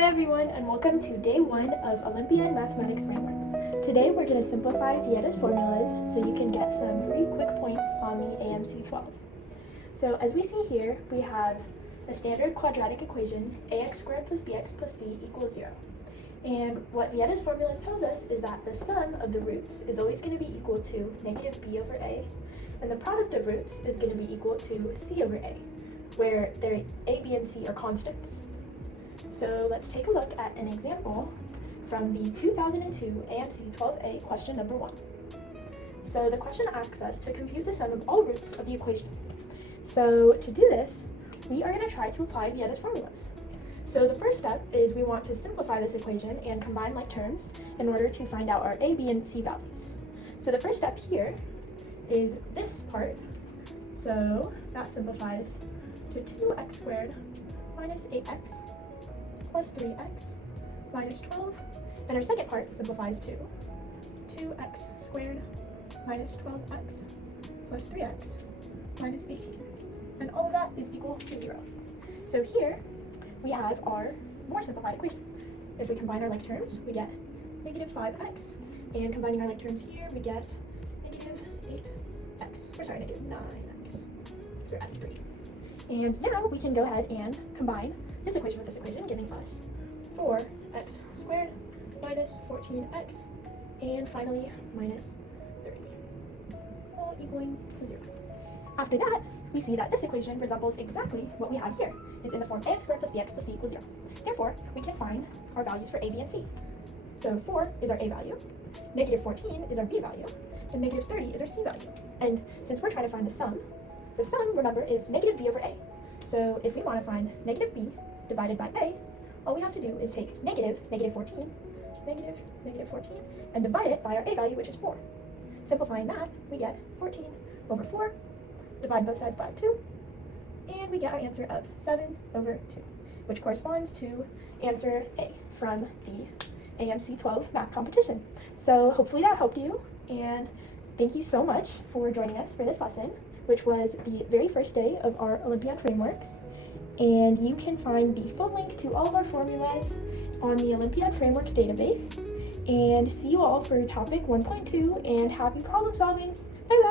Hi everyone, and welcome to day 1 of Olympiad Mathematics Frameworks. Today we're going to simplify Vieta's formulas so you can get some free quick points on the AMC12. So as we see here, we have a standard quadratic equation, ax squared plus bx plus c equals 0. And what Vieta's formula tells us is that the sum of the roots is always going to be equal to negative b over a, and the product of roots is going to be equal to c over a, where their a, b, and c are constants. So let's take a look at an example from the 2002 AMC 12A question number 1. So the question asks us to compute the sum of all roots of the equation. So to do this, we are going to try to apply Vieta's formulas. So the first step is we want to simplify this equation and combine like terms in order to find out our a, b, and c values. So the first step here is this part. So that simplifies to 2x squared minus 8x plus 3x minus 12, and our second part simplifies to 2x squared minus 12x plus 3x minus 18, and all of that is equal to 0. So here we have our more simplified equation. If we combine our like terms, we get negative 5x, and combining our like terms here, we get negative negative 9x, so we're adding 3. And now we can go ahead and combine this equation with this equation, giving us 4x squared minus 14x, and finally minus 30, all equaling to 0. After that, we see that this equation resembles exactly what we have here. It's in the form ax squared plus bx plus c equals 0. Therefore, we can find our values for a, b, and c. So 4 is our a value, negative 14 is our b value, and negative 30 is our c value. And since we're trying to find the sum, remember, is negative b over a. So if we want to find negative b divided by a, all we have to do is take negative 14, and divide it by our a value, which is 4. Simplifying that, we get 14 over 4, divide both sides by 2, and we get our answer of 7 over 2, which corresponds to answer A from the AMC 12 math competition. So hopefully that helped you, and thank you so much for joining us for this lesson, which was the very first day of our Olympiad frameworks. And you can find the full link to all of our formulas on the Olympiad Frameworks database. And see you all for topic 1.2, and happy problem solving. Bye bye!